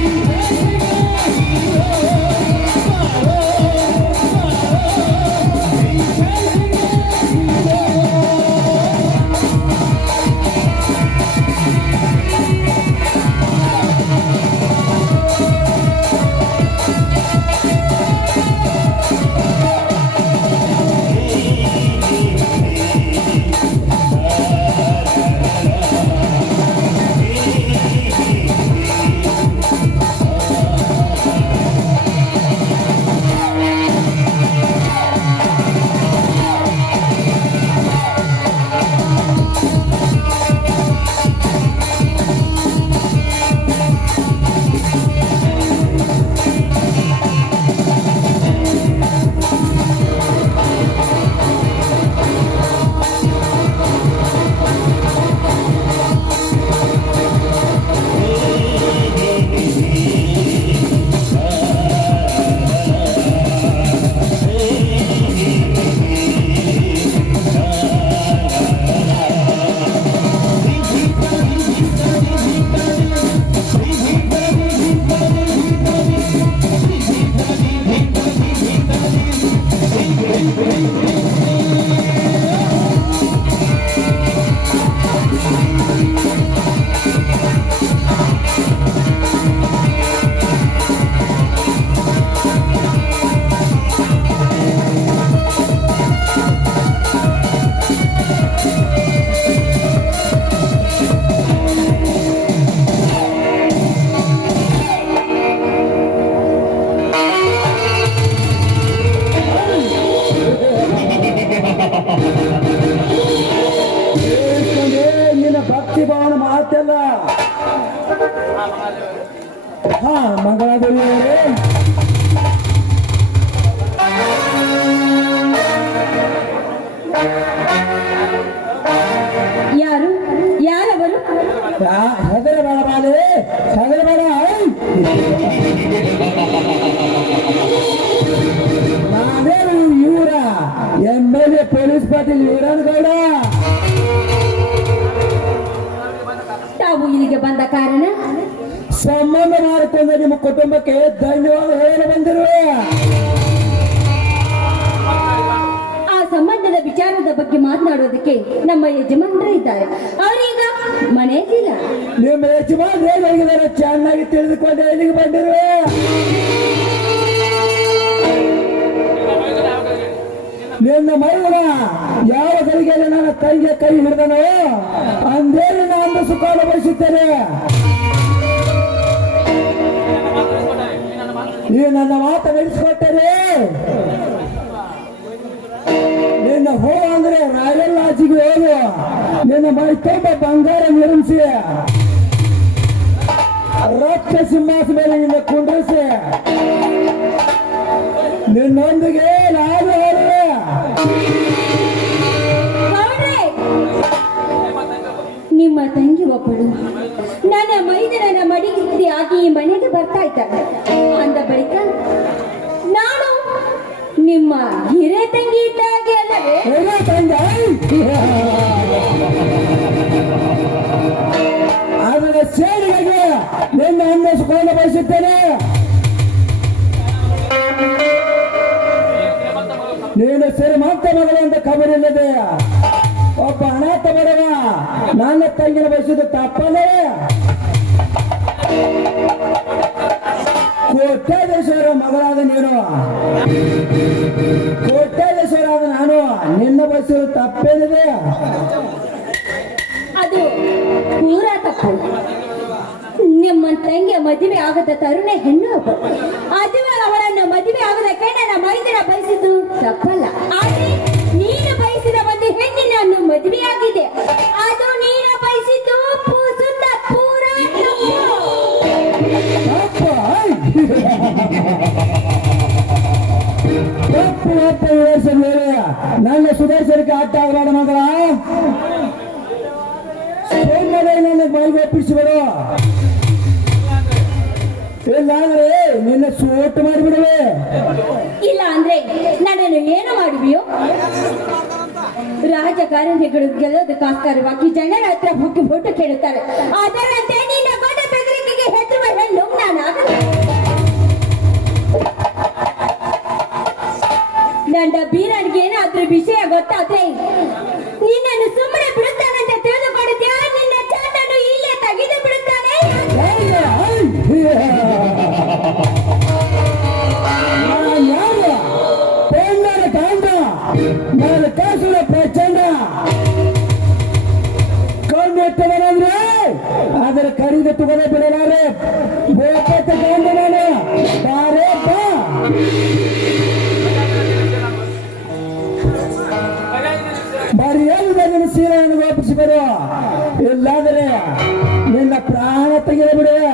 you. ನಾನೇನು ಇವರ M L A police Patil ಇವರನ್ Gowda. ತಾವು ಇಲ್ಲಿಗೆ ಬಂದ ಕಾರಣ? ಸಂಬಂಧ ಮಾಡಿಕೊಂಡ ನಿಮ್ಮ ಕುಟುಂಬಕ್ಕೆ ಧನ್ಯವಾದ ಹೇಳಿ ಬಂದಿರುವೆ. ಆ ಸಂಬಂಧದ ವಿಚಾರದ ಬಗ್ಗೆ ಮಾತನಾಡೋದಕ್ಕೆ ನಮ್ಮ ಯಜಮಾನರೇ ಇದ್ದಾರೆ. ಅವರೀಗ ಮನೆಯಲ್ಲಿಲ್ಲ ನಿಮ್ಮ ಯಜಮಾನ್ ಹೇಗಿದ್ದಾರೆ ಚೆನ್ನಾಗಿ ತಿಳಿದುಕೊಂಡು ಎಲ್ಲಿಗೆ ಬಂದಿರುವೆ ನಿನ್ನ ಮೈದನ ಯಾವ ಗಳಿಗೆಯಲ್ಲಿ ನನ್ನ ಕೈಗೆ ಕೈ ಹಿಡಿದನೋ ಅಂದೇ ನಾನು ಸುಖ ಅನುಭವಿಸುತ್ತೇನೆ ನೀವು ನನ್ನ ಮಾತು ನಡೆಸಿಕೊಟ್ಟರೆ ಹೋಗು ನಿನ್ನ ಮೈ ತುಂಬ ಬಂಗಾರ ನಿರ್ಮಿಸಿ. ರಕ್ತ ಸಿಂಹಾಸ ಮೇಲೆ ನಿನ್ನ ಕುಂಡ್ರಿಸಿ. ನಿನ್ನೊಂದಿಗೆ ನಾನು ಹೇಳುವೆ ನಿಮ್ಮ ತಂಗಿ ಒಬ್ಬಳು. ನನ್ನ ಮೈದನನ ಮಡಿಗಿದ್ರಿ ಆಗಿ ಈ ಮನೆಗೆ ಬರ್ತಾ ಇದ್ದಾಳೆ. ಅಂದ ಬಳಿಕ, ನಾನು ನಿಮ್ಮ ಹಿರೇ ತಂಗಿ ಇದ್ದಾಗೆ. ಅದರ ಸೇರಿಗೆಗೆ ನಿನ್ನ ಅನ್ನ ಸುಖವನ್ನು ಬಯಸುತ್ತೇನೆ. ನೀನು ಸೇರಿ ಮಾತ್ರ ಮಗಳು ಅಂತ ಕಬರಿಲ್ಲದೆ ಒಬ್ಬ ಅನಾಥ ಬಡವ ನನ್ನ ತಂಗಿನ ಬಯಸಿದ್ದು ತಪ್ಪಲೇ ಕೋಟ್ಯಾಧೀಶರ ಮಗಳಾದ ನೀನು. ನಾನು ಬಯಸಿದ್ದು ತಪ್ಪೇನಿದೆ? ಅದು ಪೂರ ತಪ್ಪು ನಿಮ್ಮ ತಂಗಿಯ ಮದುವೆ ಆಗದ ತರುಣ ಹೆಣ್ಣು ಅದುವೆ ಅವರನ್ನು ಮದುವೆ ಆಗದ ನನ್ನ ಮೈದಿನ ಬಯಸಿದ್ದು ತಪ್ಪಲ್ಲ. ಆದ್ರೆ ನೀನು ಬಯಸಿದ ಒಂದು ಹೆಣ್ಣಿನ ಮದುವೆಯಾಗಿದೆ. ತಪ್ಪು ತಪ್ಪು ನನ್ನ ಸುದರ್ಶನಕ್ಕೆ ಆಟ ಆಗಲಾಡ ಮಗಳ. ಸೋಮವಾರ ನನ್ನ ಮನೆಗೆ ಒಪ್ಪಿಸಿಬಿಡು. ಇಲ್ಲಾಂದ್ರೆ ನಿನ್ನ ಸೋಟು ಮಾಡಿಬಿಡುವೆ. ಇಲ್ಲ ಅಂದ್ರೆ ನನ್ನನ್ನು ಏನು ಮಾಡುವಿಯೋ ರಾಜಕಾರಣಿಗಳು ಗೆಲ್ಲೋದಕ್ಕೋಸ್ಕರವಾಗಿ ಜನರ ಹತ್ರ ಹೋಗಿ ಫೋಟೋ ಕೇಳುತ್ತಾರೆ. ಅದರಂತೆ ನಿನ್ನ ಗಂಡ ಬೆದರಿಕೆಗೆ ಹೆದರುವ ಹೆಣ್ಣು ಗಂಡ ಬೀರನ್ಗೆ ಏನಾದ್ರೂ ವಿಷಯ ಗೊತ್ತಾದ್ರೆ ನಿನ್ನ ಸೀರೆಯನ್ನು ವ್ಯಾಪಿಸಿ ಬರುವ ಇಲ್ಲಾದರೆ ನಿನ್ನ ಪ್ರಾಣ ತೆಗೆದು ಬಿಡುವ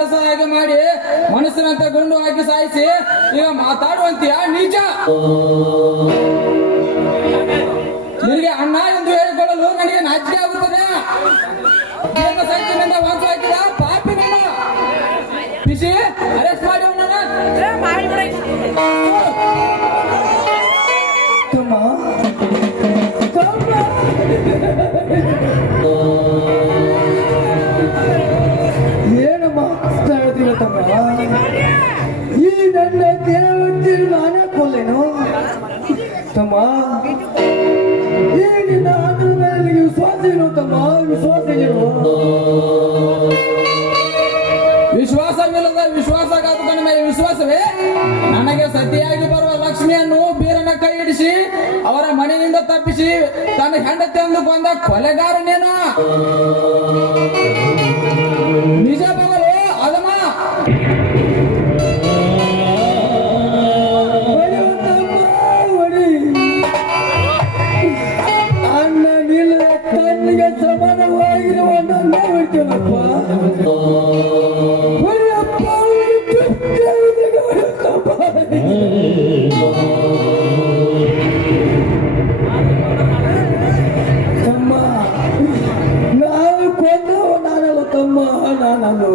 ಹಾಗೆ ಮಾಡಿ ಮನಸ್ಸಿನಂತ ಗುಂಡು ಹಾಕಿ ಸಾಯಿಸಿ ಈಗ ಮಾತಾಡುವಂತೀಯ ನೀಚ? ನಿನಗೆ ಅಣ್ಣ ಎಂದು ಹೇಳಿಕೊಳ್ಳಲು ನನಗೆ ನಾಚಿಕೆ ಆಗುತ್ತದೆ. ವಾಸ ಹಾಕಿದ ಪಾಪಿ ನನ್ನ ಬಿಸಿ ಮಾಡಿ ತಮ್ಮ ಈ ನಿನ್ನ ಆತನ ಮೇಲೆ ವಿಶ್ವಾಸ ಇಲ್ಲ ತಮ್ಮ ವಿಶ್ವಾಸ ಏನು ವಿಶ್ವಾಸವಿಲ್ಲದ ವಿಶ್ವಾಸ ಕಾದುಕೊಂಡ ಮೇಲೆ ವಿಶ್ವಾಸವೇ? ನನಗೆ ಸತಿಯಾಗಿ ಬರುವ ಲಕ್ಷ್ಮಿಯನ್ನು ಬೀರನ ಕೈ ಹಿಡಿಸಿ, ಅವರ ಮನೆಯಿಂದ ತಪ್ಪಿಸಿ, ತನ್ನ ಹೆಂಡತಿ ಬಂದ ಕೊಲೆಗಾರನೇನಾ? ನಾನು ನಾನಲ್ಲ ತಮ್ಮ ನಾನು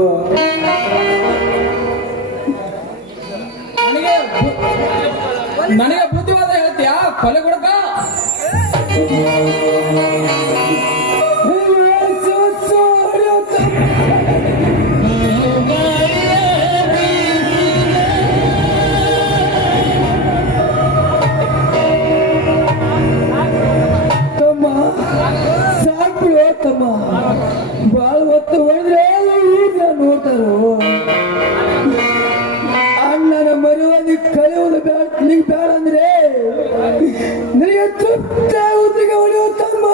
ನನಗೆ ನನಗೆ ಬುದ್ಧಿವಾದ ಹೇಳ್ತೀಯಾ? ಕೊಲೆ ಕೊಡಕ ಬಾಳ ಹೊತ್ತು ಹೊಡೆದ್ರೆ ಈಗ ನೋಡ್ತಾರೋ? ಅಣ್ಣನ ಮರುವಾದಿ ಕಳೆಯುವುದು ಬೇಡ ನಿಂಗೆ ಬೇಡ ಅಂದ್ರೆ? ನಿನಗೆ ತೃಪ್ತ ಆಗುದ್ರಿಗೆ ಹೊಡೆಯುವ ತಮ್ಮ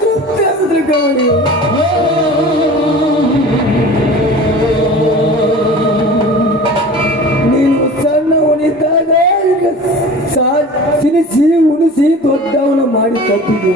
ತೃಪ್ತ ಆಗುದ್ರಿಗೆ ಹೊಡೆಯು ನೀನು ಸಣ್ಣ ಉಣಿದಾಗ ಈಗ ಸಾ- ತಿನಿಸಿ, ಉಣಿಸಿ ದೊಡ್ಡವನ ಮಾಡಿ ತಪ್ಪಿದೆ.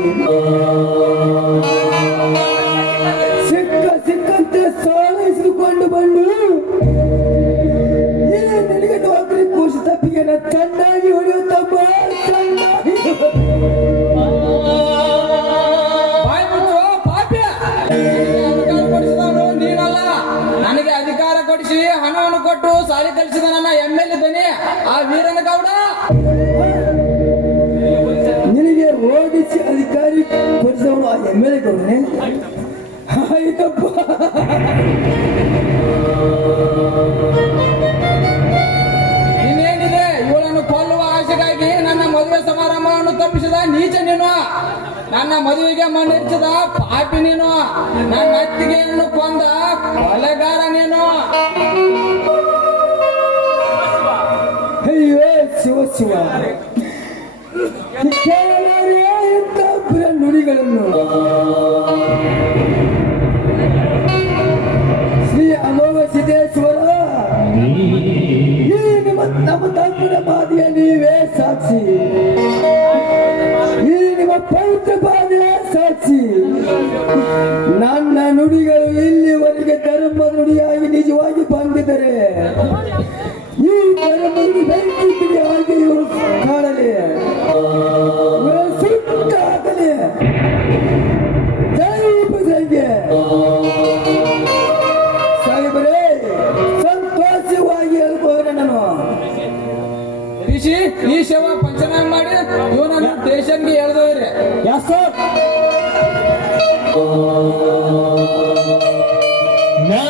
た ಬಿಡಿಸಿ ಈ ಶವ ಪಂಚನಾಮ ಮಾಡಿ ಇವನನ್ನು ಸ್ಟೇಷನ್ಗೆ ಎಳ್ದವ್ರಿ ಎಸ್ ನಾ